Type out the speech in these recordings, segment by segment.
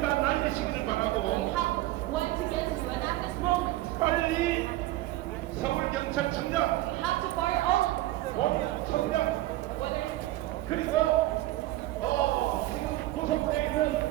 다 날리시기를 바라고 빨리 서울경찰청장 원 청장. 그리고 어, 지금 구속되어 있는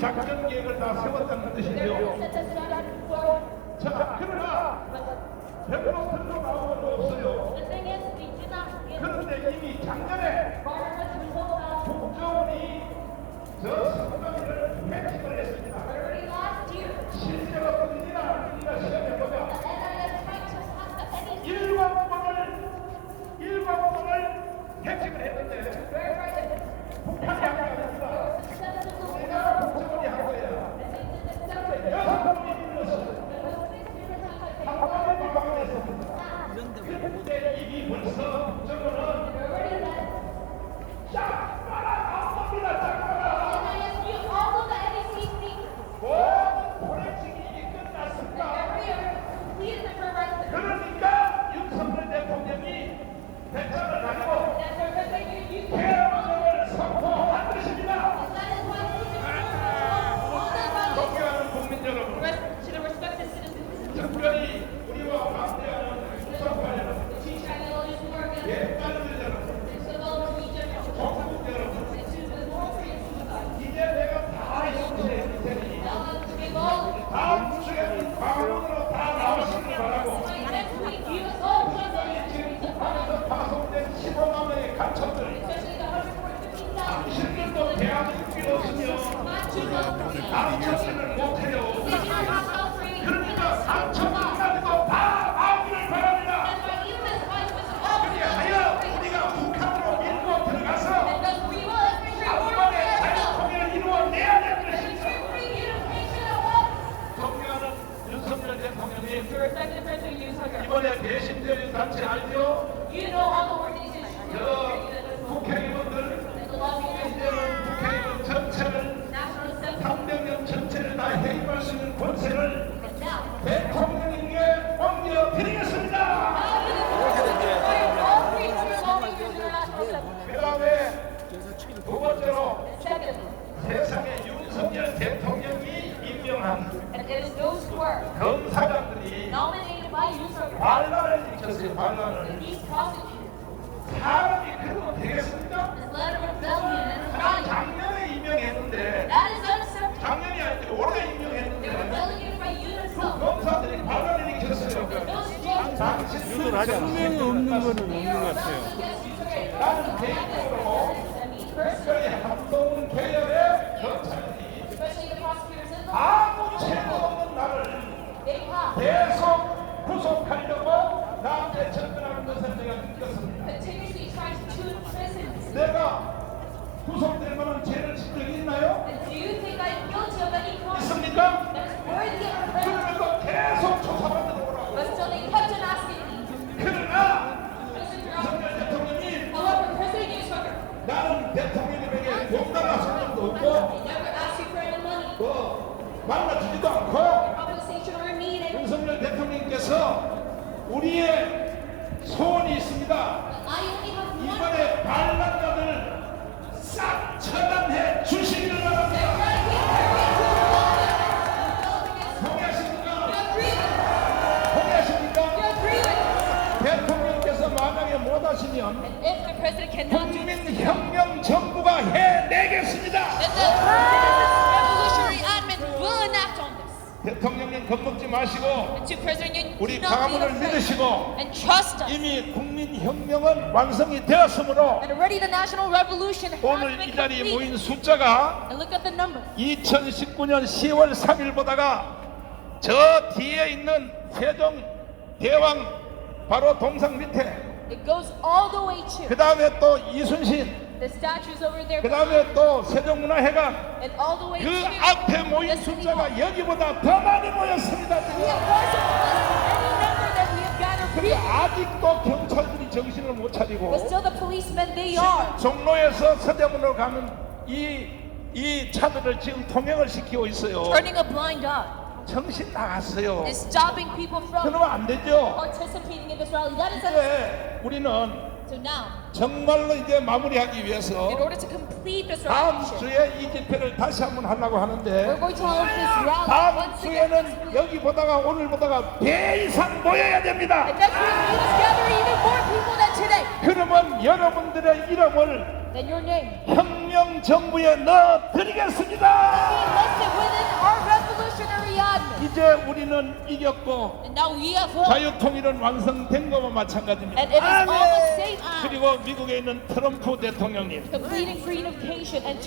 작전 계획을 다 세웠다는 뜻이죠. 자, 그러나 별로 틀로 나온 건 없어요. 특별히 우리와 반대하는 수석관련 지식하는 옛날들이잖아 검사장들이 nominated by user 반란을 일으켰어요. 반란을. these prosecutors. 사람이 그러면 되겠습니까? This letter of rebellion is 난 right. 작년에 임명했는데 That is unacceptable. 작년이 아니고 올해 They were 임명했는데 telling you by 그 yourself. 검사들이 반란을 일으켰어요. Those judges, 당신 성명이 없는 거는 they are rebels against Israel. 나는 개인적으로 That is me personally. 나는 대통령님에게 용납할 생각도 없고 그 뭐 만나주지도 않고 윤석열 대통령께서 우리의 소원이 있습니다. 이번에 반란자들 싹 if the president cannot do this, 국민 혁명 정부가 해내겠습니다. then the revolutionary admin will enact on this. 대통령님 겁먹지 마시고 And to President Yoon, 우리 do not be 가문을 afraid. 믿으시고 And trust us. 이미 국민 혁명은 완성이 되었으므로 And already the national revolution has 오늘 been 이 자리에. 모인 숫자가 And look at the number. 2019년 10월 3일보다가 저 뒤에 있는 세종 대왕 바로 동상 밑에 It goes all the way to 그 다음에 또 이순신 the statues over there. 그 다음에 또 세종문화회관 And all the way 그 to 앞에 모인. 숫자가 여기보다 더 많이 모였습니다. 근데. 아직도 경찰들이 정신을 못 차리고. 종로에서 서대문으로 가는 이, 이 차들을 지금 통행을 시키고 있어요. 정신 나갔어요. 그러면 안 되죠. participating 우리는 so now, 정말로 이제 마무리하기 위해서 order to complete this 다음 주에 이 집회를 다시 한번 하려고 하는데 going to hold this rally 다음 once again. next 주에는 week. 여기 보다가 오늘 보다가 배 이상 모여야 됩니다. And next week we must gather even more people than today. 그러면 여러분들의 이름을 Then your name 혁명 정부에 넣어드리겠습니다. listed within. 이제 우리는 이겼고. 자유통일은 완성된 것과 마찬가지입니다. 그리고 미국에 있는 트럼프 대통령님,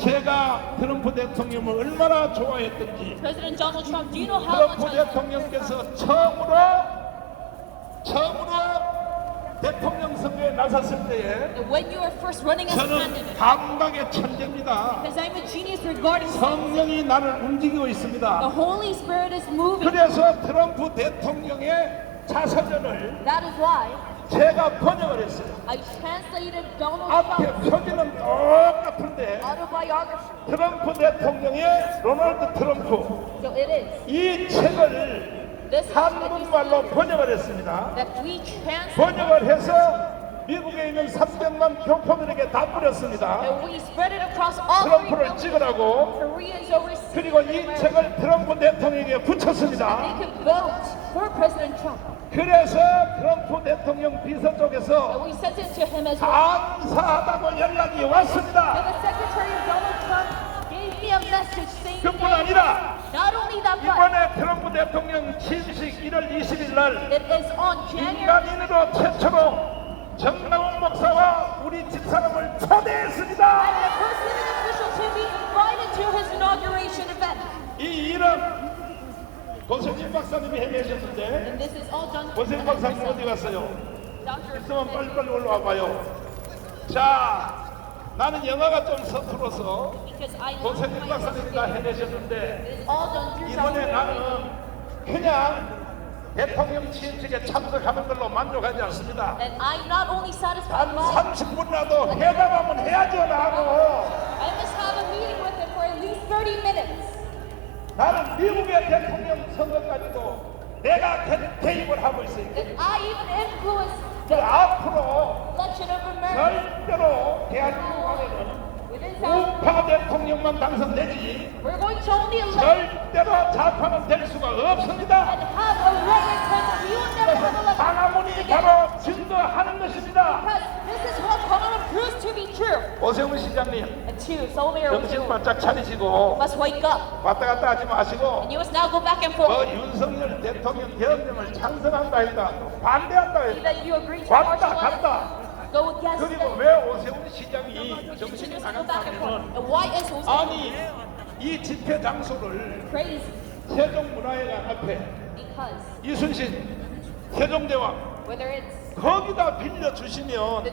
제가 트럼프 대통령을 얼마나 좋아했던지 트럼프 대통령께서 처음으로 처음으로 대통령 선거에 나섰을 때에 And when you are first running as a 저는 candidate, 감각의 천재입니다. because I'm a genius regarding this, 성령이 나를 움직이고 the 있습니다. Holy Spirit is moving. 그래서 트럼프 대통령의 자서전을 That is why 제가 번역을 했어요. I translated Donald 앞에 Trump's 표지는 똑같은데 autobiography. 트럼프 대통령의 로널드 트럼프 So it is 이 책을 한국말로 번역을 했습니다. 번역을 해서 미국에 있는 300만 교포들에게 다 뿌렸습니다. 트럼프를 찍으라고. 그리고 이 책을 트럼프 대통령에게 붙였습니다. 그래서 트럼프 대통령 비서 쪽에서. 감사하다고 연락이 왔습니다. 그뿐 아니라 not only that, but 이번에 트럼프 대통령 취임식 1월 20일 날 민간인으로 최초로 정남훈 목사와 우리 집사람을 초대했습니다. 이 일은 고세진 박사님이 done 고세진 박사님 어디 갔어요? 있으면 빨리빨리 올라와 봐요. 자, 나는 영화가 좀 서툴어서 My 박사님이 다 해내셨는데 이번에. 나는 그냥 대통령 취임식에 참석하는 걸로 만족하지 않습니다. By 30분이라도 회담하면 해야죠 나하고. I must have a meeting with him for at least 30 minutes. 나는 미국의 대통령 선거까지도 내가 개- 개입을 하고 있으니까 그 앞으로 절대로 대한민국 안에는. 우파 대통령만 당선되지 We're going to only elect 절대로 좌파는 될 수가 없습니다. have a right president. We will never have 그래서 elected. 방화문이 바로 증거하는 것입니다. Because this is what Colorado proves to be true. 오세훈 시장님 And two, Solomon 정신 바짝 차리시고 must wake up. 왔다 갔다 하지 마시고 And you must now go back and 그. 윤석열 대통령 대통령을 찬성한다 했다 반대한다 했다 that you agree to 왔다 martial law. 갔다 Go against 그리고 시장이 정신이. 나갔다면 아니 이 집회 장소를? 세종문화회관 앞에 이순신 세종대왕 거기다 빌려 주시면